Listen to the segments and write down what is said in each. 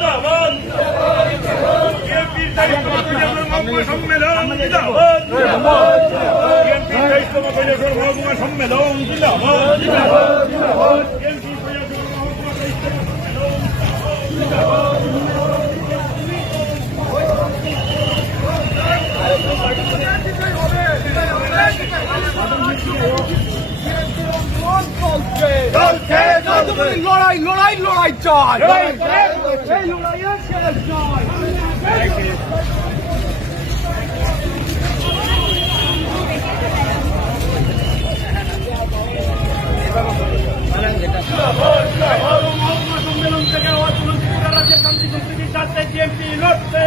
জিন্দাবাদ বিএনপির 23তম মহকুমা সম্মেলন জিন্দাবাদ বিএনপির 23তম মহকুমা সম্মেলন জিন্দাবাদ বিএনপির 23তম মহকুমা সম্মেলন জিন্দাবাদ লড়াই লড়াই লড়াই চাই এই লড়াইয়ের শেষ চাই সম্মেলন থেকে আওয়াজ তুলুন ত্রিপুরা রাজ্যের শান্তি সম্প্রীতির স্বার্থে বিএনপি লড়ছে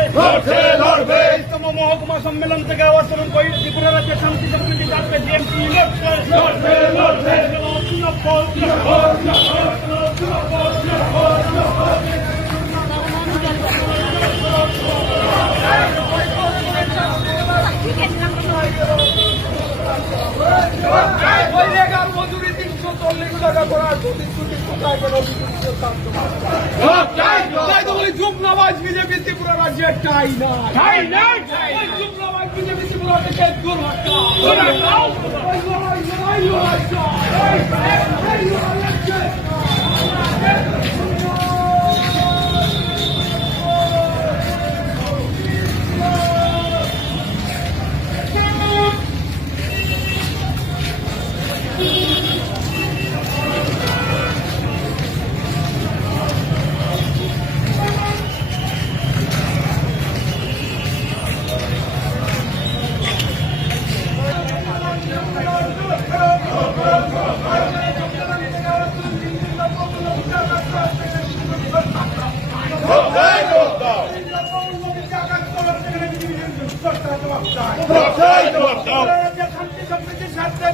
তম মহকুমা সম্মেলন থেকে আওয়াজ তুলুন ত্রিপুরা রাজ্যের শান্তি সম্প্রীতির স্বার্থে বিএনপি লড়ছে মজুরি 340 টাকা করার প্রতিশ্রুতি কোথায় গেল? জুমনাবাজ বিজেপি ত্রিপুরা রাজ্যে ঠাই না জুমনাবাজ বিজেপি ত্রিপুরা থেকে দূর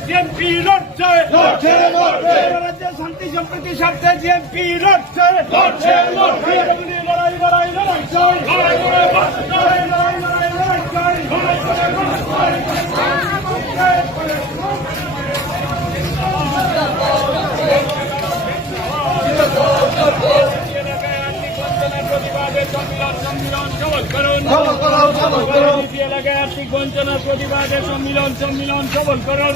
বিএনপি লড়ছে রাজ্যের শান্তি সম্প্রীতির স্বার্থে বিএনপি লড়ছে লড়াই লড়াই লড়াই চাই এলাকায় আর্থিক বঞ্চনার প্রতিবাদে সম্মিলন সবল করুন